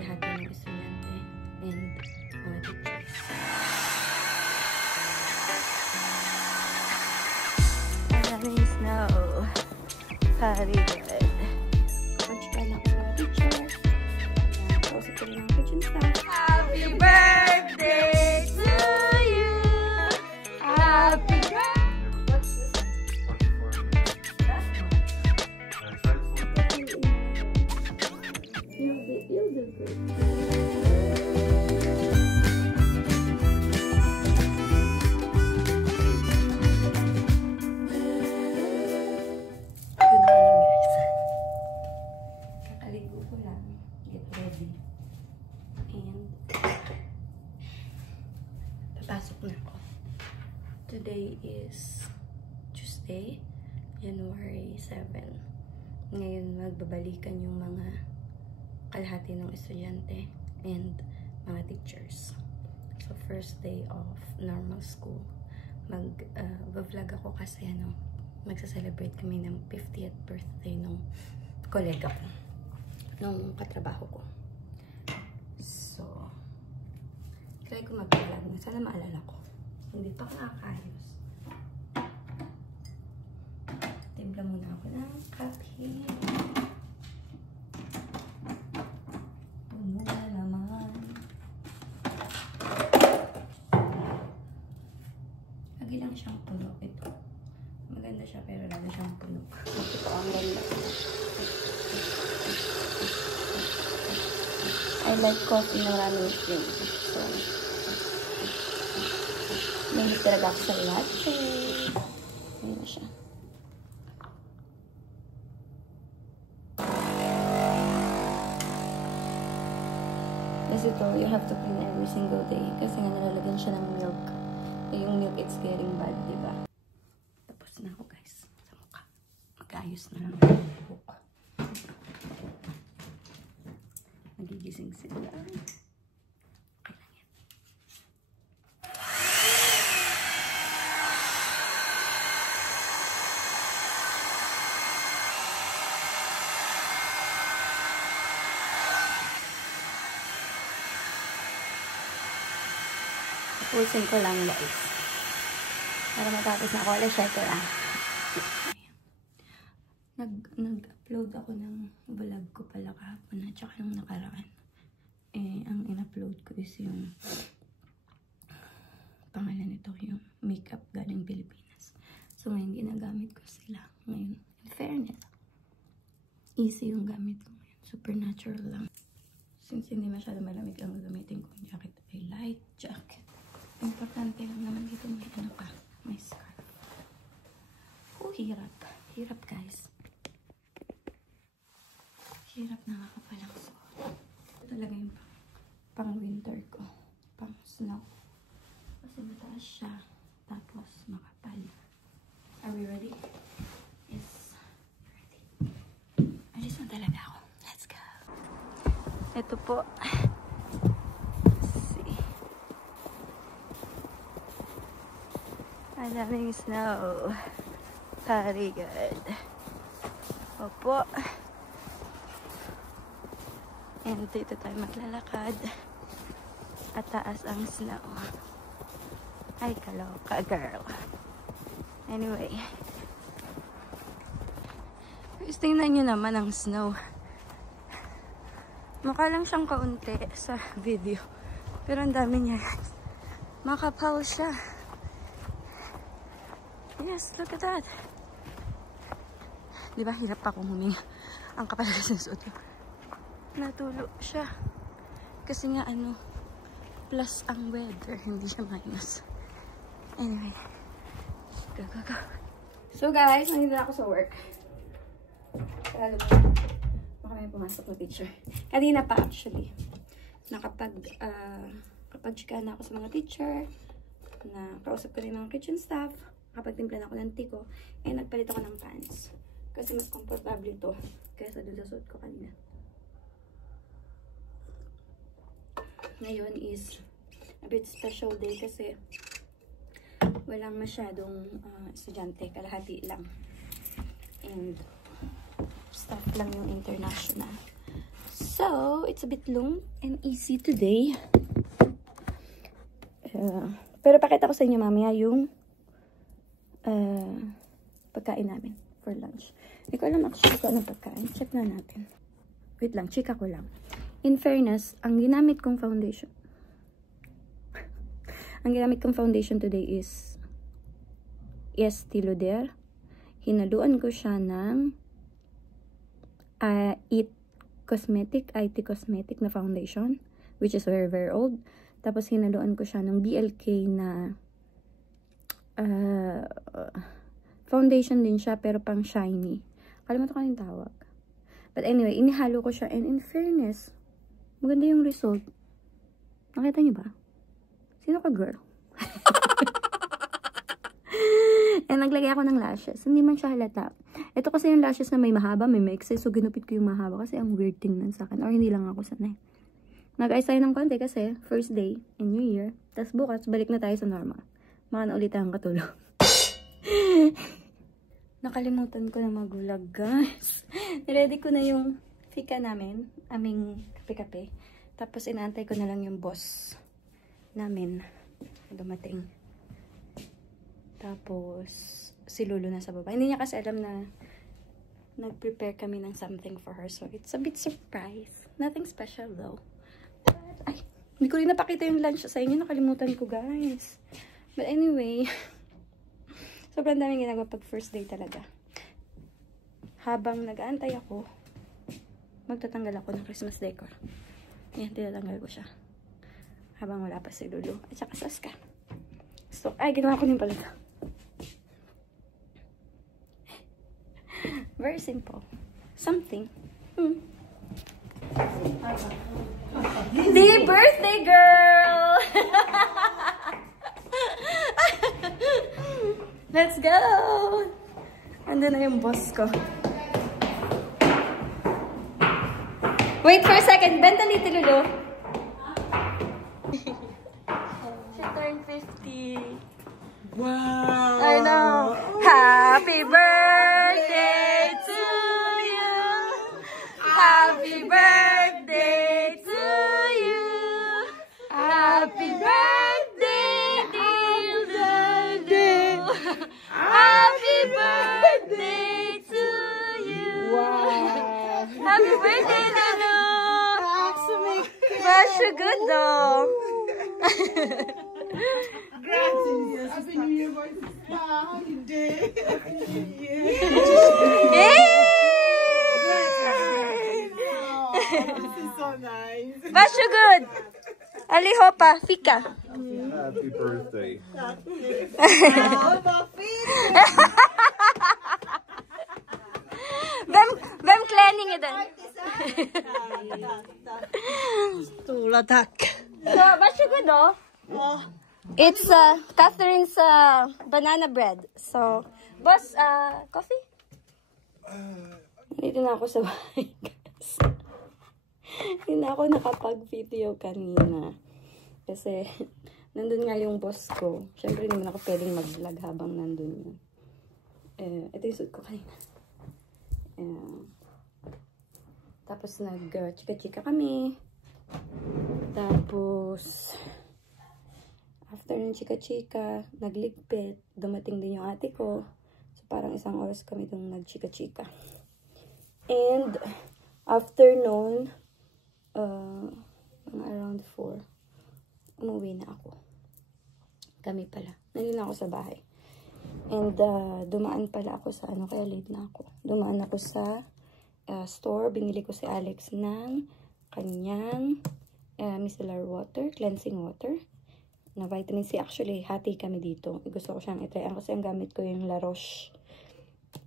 kalahati ng estudyante and mga teachers. Maraming snow. Very good. Pag-chika na ako sa mga teacher. Kausap ko rin mga kitchen staff. Happy birthday to you! Happy birthday! You'll do good. Papasok na ako. Today is Tuesday, January 7. Ngayon magbabalikan yung mga kalahati ng estudyante and mga teachers. So first day of normal school. Mag-vlog ako kasi magsa-celebrate kami ng 50th birthday nung kolega ko, nung katrabaho ko. So try ko mag-vlog. Sana maalala ko. Hindi pa nakakayos. Timpla muna ako ng coffee. Puno na naman. Lagi lang siyang puno. Ito. Maganda siya pero lagi siyang puno. Ito ang ganda. I like coffee na maraming cream. So, hindi talaga ako sa latte. Ayan na siya. Kasi ito, you have to clean every single day. Kasi nga nalalagyan siya ng milk. Yung milk, it's getting bad, diba? Tapos na ako, guys. Sa mukha. Mag-ayos na lang ako. Nagigising sila. Pusin ko lang, guys. Para matapos na ako. Alas 7 lang. Nag-upload ako ng vlog ko pala kahapon at saka yung nakaraan. Ang in-upload ko is yung pangalan nito, yung makeup galing Pilipinas. So, ngayon ginagamit ko sila. Ngayon, in fairness, easy yung gamit ko ngayon. Super natural lang. Since hindi masyado malamig ang gagamitin ko yung jacket, ay light jacket. Importante lang naman dito may may scarf. Hirap. Hirap, guys. Hirap na makapalang suot. Ito talaga yung pang winter ko. Pang snow. Kasi mataas siya. Tapos makapal. Are we ready? Yes. Ready. Alis na talaga ako. Let's go. Ito po. Ang daming snow. Very good. Opo. And dito tayo maglalakad. At taas ang snow. Ay, kaloka, girl. Anyway. Guys, tingnan nyo naman ang snow. Mukha lang siyang kaunti sa video. Pero ang dami niya. Makapal siya. Yes, look at that. Diba, hirap pa akong huminga. Ang kapal kasi ng suot ko. Natulo siya. Kasi nga, plus ang weather. Hindi siya minus. Anyway. Go, go, go. So, guys, nandito ako sa work. Lalo mo. Baka may pumasok na teacher. Kanina pa, actually. Kapag-chika na ako sa mga teacher. Kausap ko rin mga kitchen staff. Kapag-timpla na ako ng tiko, nagpalit ako ng pants. Kasi mas comfortable ito kaysa doon sa suot ko kanina. Ngayon is a bit special day kasi walang masyadong estudyante, kalahati lang. And staff lang yung international. So, So, it's a bit long and easy today. Pero pakita ko sa inyo mamaya yung pagkain namin for lunch. Hindi ko alam actually kung anong pagkain. Check na natin. Wait lang, chika ko lang. In fairness, ang ginamit kong foundation today is Estee Lauder. Hinaluan ko siya ng IT Cosmetic na foundation, which is very, very old. Tapos hinaluan ko siya ng BLK na foundation din siya, pero pang shiny. Kalimutan ko yung tawag. But anyway, inihalo ko siya, and in fairness, maganda yung result. Nakita niyo ba? Sino ka, girl? And naglagay ako ng lashes. Hindi man siya halata. Ito kasi yung lashes na may mahaba, may maiksi. So, ginupit ko yung mahaba kasi ang weird tingnan sa akin. Or hindi lang ako sanay. Nag-eyes tayo ng konti kasi first day in New Year. Tapos bukas, balik na tayo sa normal. Maka na ulit ang katulog. Nakalimutan ko na magulag, guys. Niready ko na yung fika namin. Aming kape-kape. Tapos inaantay ko na lang yung boss namin. Dumating. Tapos, si Lulu na sa baba. Hindi niya kasi alam na nag-prepare kami ng something for her. So, it's a bit surprise. Nothing special though. But, ay, hindi ko rin napakita yung lunch sa inyo. Nakalimutan ko, guys. But anyway, sobrang daming ginagawa pag first day talaga. Habang nag-aantay ako, magtatanggal ako ng Christmas decor. Yan, tinatanggal ko siya. Habang wala pa si Lulu. At saka Saska. So, ay, ginawa ko din pala ito. Very simple. Something. The birthday girl! Let's go! Andun na yung boss ko. Wait for a second. Benta dito, Lulu. She turned 50. Wow! I know. Happy birthday to you. Happy birthday to you. Happy birthday, dear Lulu. Happy birthday to you. Wow! Happy birthday, Lulu. Mas good though. Gracias. Happy New Year, boys. Holiday. Happy New Year. Yay! This is so nice. Mas good. Alihopa, fika. Happy birthday. Vem klänning är den? Tulatak. Så, varsågod då. It's Catherine's banana bread. So, boss, coffee? Nandito na ako sa bahay, guys. Hindi na ako nakapag-video kanina. Kasi, nandun nga yung boss ko. Siyempre, hindi naman ako pwedeng mag-vlog habang nandun yun. Ito yung suit ko kanina. Tapos, nag-chika-chika kami. Tapos, after ng chika-chika, nagligpit, dumating din yung ate ko. So, parang 1 oras kami itong nagchika-chika. And, after noon, around 4, umuwi na ako. Kami pala. Nandun na ako sa bahay. And, dumaan pala ako sa, kaya late na ako. Dumaan ako sa store. Binili ko si Alex ng kanyang micellar water, cleansing water. Na vitamin C. Actually, hati kami dito. Gusto ko siyang itry. Kasi ang gamit ko yung La Roche.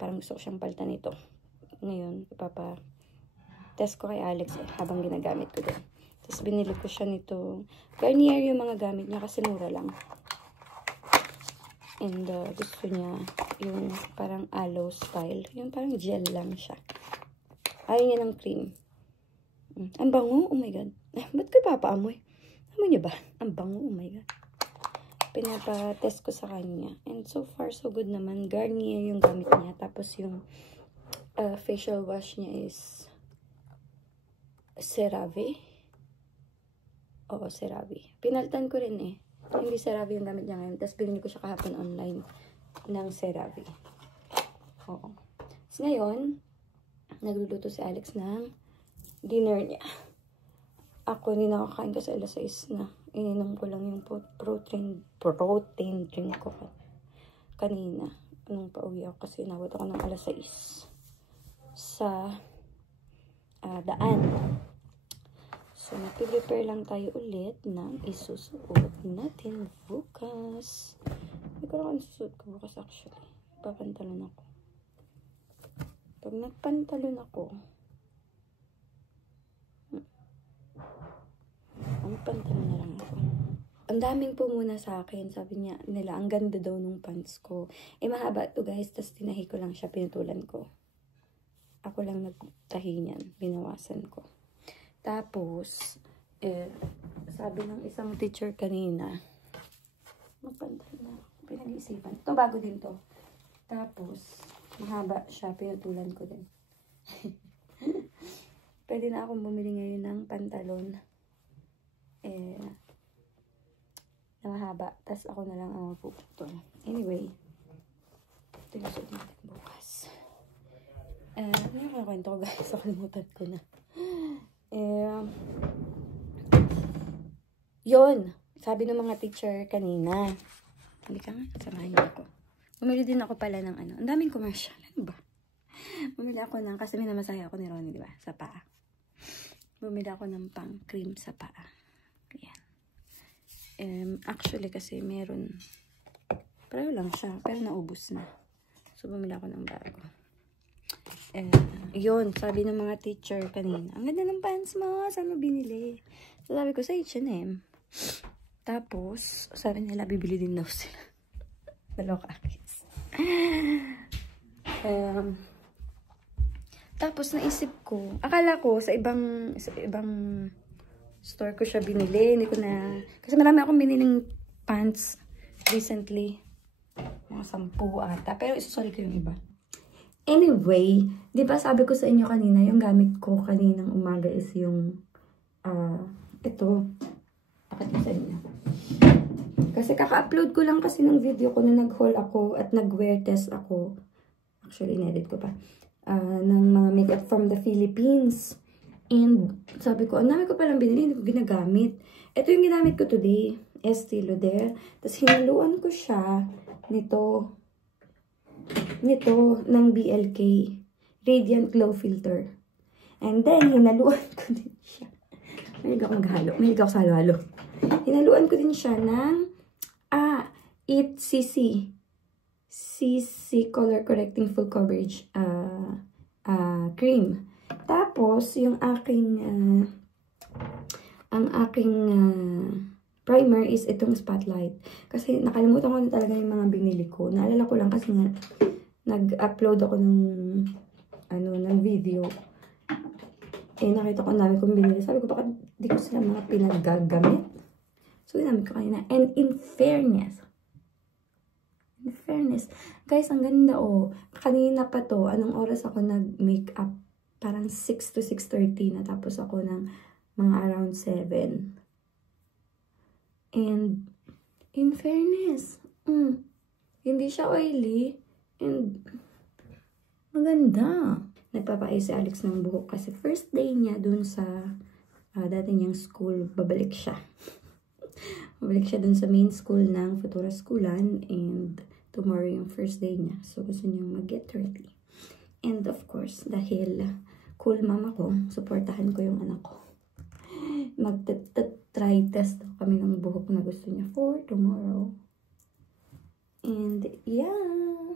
Parang gusto ko siyang palitan nito. Ngayon, test ko kay Alex habang ginagamit ko din. Tapos binili ko siya nito. Garnier yung mga gamit niya kasi mura lang. And gusto niya yung parang aloe style. Yung parang gel lang siya. Ayaw niya ng cream. Ang bango. Oh my God. Ba't ko ipapaamoy? Amoy niyo ba? Ang bango. Oh my God. Pinapa-test ko sa kanya. And so far, so good naman. Garnier yung gamit niya. Tapos yung facial wash niya is CeraVe. Oo, CeraVe. Pinalitan ko rin eh. Hindi CeraVe yung gamit niya ngayon. Tapos binili ko siya kahapon online ng CeraVe. Oo. Tapos ngayon, nagluluto si Alex ng dinner niya. Ako, hindi nakakain kasi alas 6 na. Ininom ko lang yung protein drink ko kanina. Anong pauwi ako kasi inabot ako ng alas 6 sa daan. So, mag-prepare lang tayo ulit ng isusuot natin bukas. Hindi ko lang susuot ko bukas actually. Papantalon ako. Pag nagpantalon ako, ang pantalon na lang ako. Ang daming pumuna sa akin. Sabi nila, ang ganda daw nung pants ko. Eh, mahaba to guys. Tapos tinahi ko lang siya, pinutulan ko. Ako lang nagtahi niyan. Binawasan ko. Tapos, sabi ng isang teacher kanina, magpantalon na. Pinag-iisipan. Ito, bago din to. Tapos, mahaba siya. Pinutulan ko din. Pwede na akong bumili ngayon ng pantalon. Na mahaba. Tapos ako na lang ang magpuputol. Anyway, ito yung suot natin bukas. Ano yung kwento ko guys? Nakalimutan ko na. Yun. Sabi ng mga teacher kanina. Hindi ka nga. Samahin niyo ako. Bumili din ako pala ng ano. Ang daming commercial. Ano ba? Bumili ako ng, kasi minamasaya ako ni Ronnie, di ba? Sa paa. Bumili ako ng pang cream sa paa. Ayan. Actually, kasi meron. Pareho lang siya. Pero naubos na. So, bumili ako ng bago. Yun. Sabi ng mga teacher kanina, ang ganda ng pants mo. Saan mo binili? So, sabi ko sa H&M. Tapos, sabi nila, bibili din daw sila. Naloka akis. Tapos, naisip ko, akala ko sa ibang store ko siya binili. Hindi ko na, kasi marami akong biniling pants recently. Mga 10 ata. Pero isusoli ko yung iba. Anyway, di ba sabi ko sa inyo kanina, yung gamit ko kaninang umaga is yung, ito. Pakita sa inyo. Kasi kaka-upload ko lang kasi ng video ko na nag-haul ako at nag-wear test ako. Actually, inedit ko pa. Ng mga makeup from the Philippines. And sabi ko, ang dami ko palang binili, hindi ko ginagamit. Ito yung ginamit ko today. Estee Lauder. Tapos hinaluan ko siya nito ng BLK. Radiant Glow Filter. And then, hinaluan ko din siya. Mahilig akong gahalo. Mahilig ako sa halo-halo. Hinaluan ko din siya ng It CC Color Correcting Full Coverage cream. Tapos, yung aking primer is itong Spotlight. Kasi nakalimutan ko na talaga yung mga binili ko. Naalala ko lang kasi nga nag-upload ako ng video. Nakita ko ang dami kong binili. Sabi ko, baka di ko sila mga pinagagamit. So, ginamit ko kanina. And in fairness, guys, ang ganda kanina pa to, anong oras ako nag-makeup? Parang 6 to 6:30. Natapos ako ng mga around 7. And, in fairness, hindi siya oily. And, maganda. Nagpapaayos si Alex ng buhok kasi first day niya dun sa dati niyang school, babalik siya. Babalik siya dun sa main school ng Futura Schoolan and tomorrow yung first day niya. So, gusto niyang mag-get ready. And of course, dahil cool mama ko, supportahan ko yung anak ko. Mag-try test kami ng buhok na gusto niya for tomorrow. And yeah,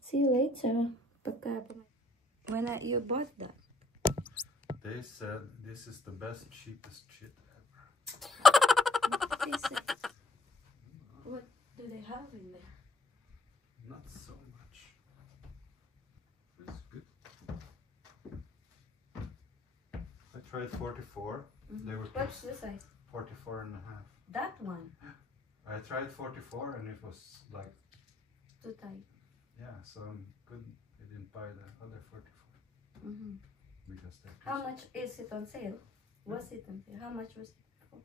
see you later. When you bought that? They said this is the best, cheapest shit ever. What is it? What do they have in there? Not so much. It's good. I tried 44. They were What's the size? 44 and a half. That one. I tried 44 and it was like Too tight. yeah, so I didn't buy the other 44. because that How was much is it on sale? Was it on sale? How much was it for?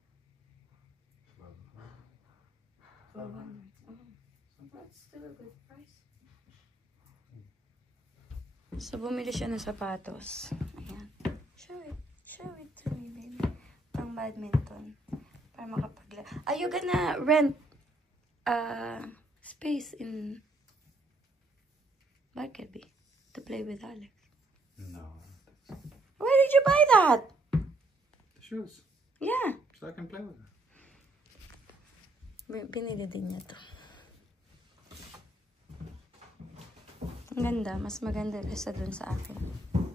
1200. Oh. That's still a good price. So, bumili siya ng sapatos. Ayan. Show it to me, baby. Pang badminton. Para makapagla. Are you gonna rent space in Barkerby to play with Alex? No, I don't think so. Why did you buy that? The shoes, Yeah. so I can play with her. Binili din niya to. Ang ganda. Mas maganda sa dun sa akin.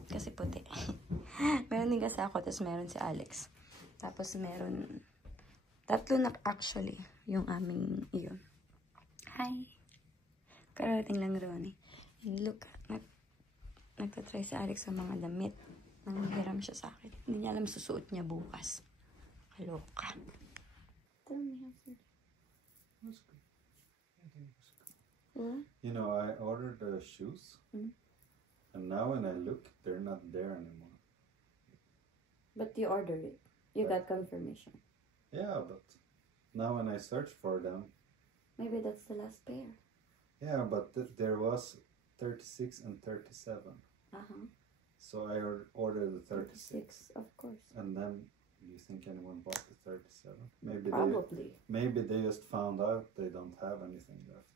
Kasi puti. Meron din kasi ako, tapos meron si Alex. Tapos meron... Tatlo na actually yung aming iyon. Hi! Karating lang Ronnie. And look, nagtatry si Alex sa mga damit. Nanghiram siya sa akin. Hindi niya alam susuot niya bukas. Kaloka. Tell me how to... That's good. I think it was good. What? You know, I ordered the shoes, and now when I look, they're not there anymore. But you ordered it. You got confirmation. Yeah, but now when I search for them, Maybe that's the last pair. yeah, but there was 36 and 37. Uh-huh. So I ordered the 36. Of course. And then, do you think anyone bought the 37? Probably. Maybe they just found out they don't have anything left.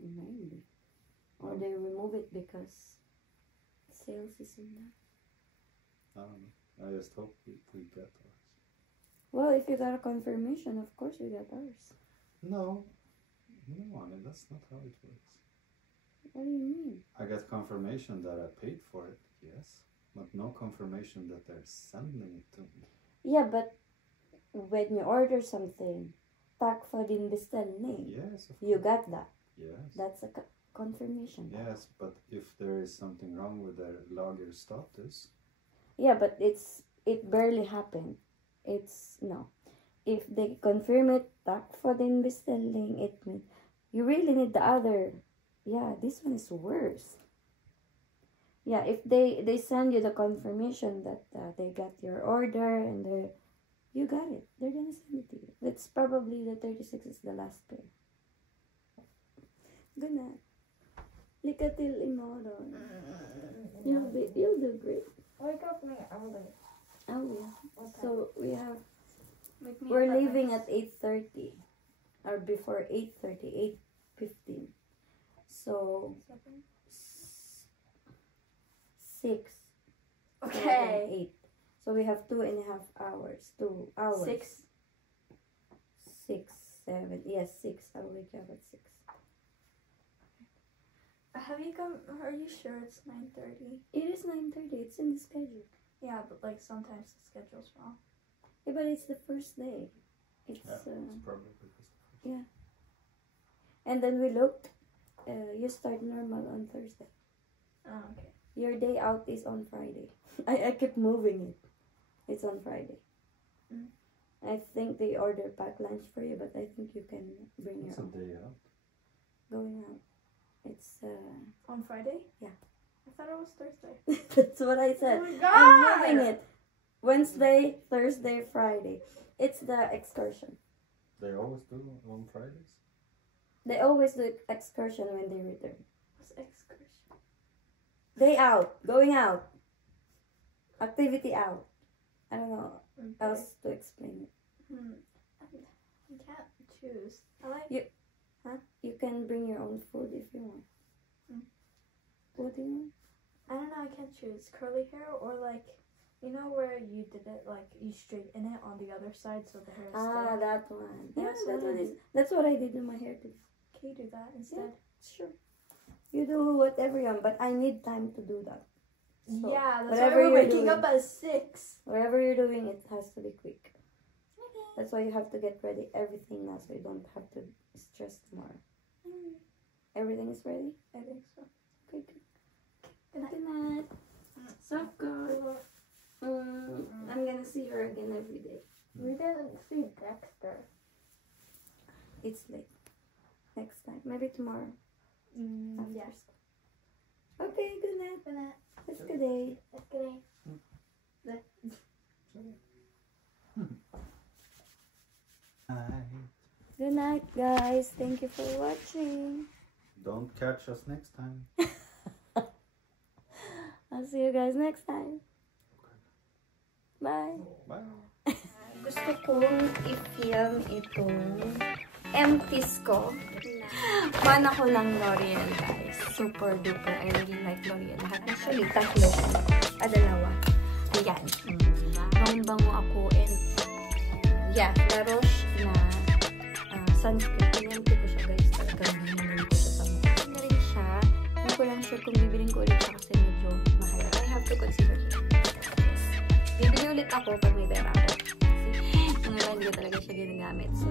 Maybe. Or they remove it because sales is in there. I don't know. I just hope we get ours. Well, if you got a confirmation, of course you got ours. No, Annie, that's not how it works. What do you mean? I got confirmation that I paid for it, yes, but no confirmation that they're sending it to me. Yeah, but when you order something, tack for din beställning. Yes, of You course. got that. Yes. That's a confirmation. Yes, but if there is something wrong with their lager status, Yeah, but it barely happened. No. If they confirm it, tack for din beställning, it means you really need the other. Yeah, this one is worse. Yeah, if they send you the confirmation that they got your order and you got it, they're gonna send it to you. That's probably the 36 is the last pair. Good night. Lika till tomorrow. You'll do great. Wake up me early. Oh yeah. What time? So Wake me we're up at leaving like at 8:30 or before 8:30, 8:15. So 6. Okay. 8. So we have 2.5 hours. 2 hours. 6. 6, 7. Yes, 6. I'll wake up at 6. Have you come? Are you sure it's 9:30? It is 9:30. It's in the schedule. Yeah, but like sometimes the schedule's wrong. Yeah, but it's the first day. It's it's probably because yeah. And then we looked. You start normal on Thursday. Oh, okay. Your day out is on Friday. I keep moving it. It's on Friday. Mm. I think they order packed lunch for you, but I think you can bring it's your a own. day out. Going out. It's On Friday? Yeah. I thought it was Thursday. that's what I said. Oh my I'm God! moving it. Wednesday, Thursday, Friday. It's the excursion. They always do on Fridays. They always do excursion when they return. What's excursion? Day out. Going out. Activity out. I don't know Okay. else to explain it. I can't choose. I like. You can bring your own food if you want. Mm. What do you want? I don't know. I can't choose curly hair or like, you know where you did it like you straighten it on the other side so the hair is there. That one. Yeah, That's that one one. is. That's what I did in my hair too. Can you do that instead? Sure. You do whatever you want, but I need time to do that. So, Yeah, that's why whatever we're you're waking doing. up at 6. Whatever you're doing, it has to be quick. That's why you have to get ready everything now, so you don't have to stress tomorrow. Everything is ready. I think so. Okay, good. Good night. Good night. So good. I'm gonna see her again every day. We didn't see Dexter. It's late. Next time, maybe tomorrow. After Yes. school. Okay, good night. Good night. It's good day. It's good. Good night, guys. Thank you for watching. Don't catch us next time. I'll see you guys next time. Bye. Bye. Gusto kong i-film itong empties ko. Fan ako ng L'Oreal, guys. Super duper. I really like L'Oreal. Lahat. Actually, tatlo. Dalawa. Ayan. Bangong-bango ako. And yeah, La Roche na sunscreen. Pinanti ko siya, guys. Talagang binanti ko siya sa mukha. Na rin siya. Hindi ko lang sure kung bibiling ko ulit siya kasi medyo mahal. I have to consider it. Yes. Bibili ulit ako pag may pera ako. Kasi, mga hindi ko talaga siya ginagamit. So,